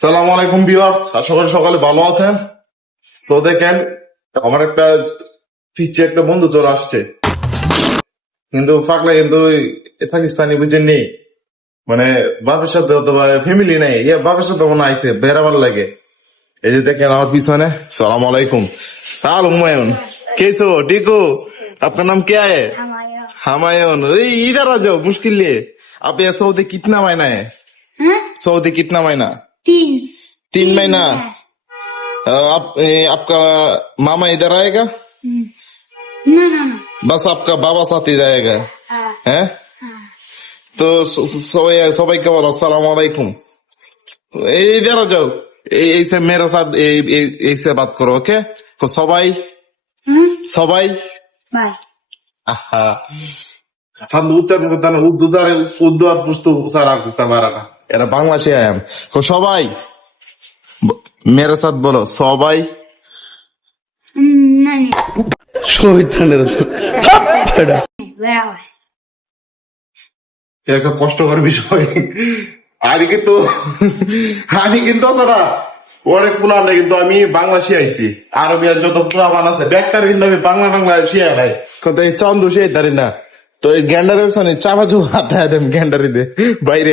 সালাম আলাইকুম ভিউয়ার্স, আশা করি সকালে ভালো আছেন। তো দেখেন, আমার একটা পিছিয়ে একটা বন্ধু চলে আসছে, কিন্তু পাগলা কিন্তু ওই পাকিস্তানি বুঝেন নেই, মানে বাপের সাথে অথবা ফ্যামিলি নেই, বাপের সাথে মনে আইছে বেড়াবার লাগে। এই যে দেখেন আমার পিছনে। সালাম আলাইকুম। हाल हुमायूं, कैसे हो? ठीक हो? आपका नाम क्या है? हुमायूं। इधर आ जाओ, मुश्किल है। आप यहाँ सऊदी कितना महीना है? सऊदी कितना महीना? 3 महीना। आपका मामा इधर आएगा? ना बस आपका बाबा साथ ही रहेगा? है तो সবাইকে বলো আসসালামু আলাইকুম। इधर आ जाओ, ऐसे मेरे साथ ऐसे बात करो, ओके? तो সবাই সবাই बाय আহা সাধু উচ্চারণ করতে না, উর্দু আর পুস্তু সারা করতে পারে না, এরা বাংলা সে আয়াম। তো সবাই मेरे साथ बोलो, সবাই नहीं শয়তানের बराबर এটা একটা কষ্টকর বিষয়। আমি কিন্তু তারা অনেক পুরানো, কিন্তু আমি বাংলা শিখাইছি। আরবি আর যত পুরাবান আছে ব্যাগটার কিন্তু আমি বাংলা শিখাই নাই, কিন্তু এই চন্দ্র শিখাই তারি না। তো এই গ্যান্ডারের সামনে চাপা চুপ হাত দেন গ্যান্ডারি দে বাইরে।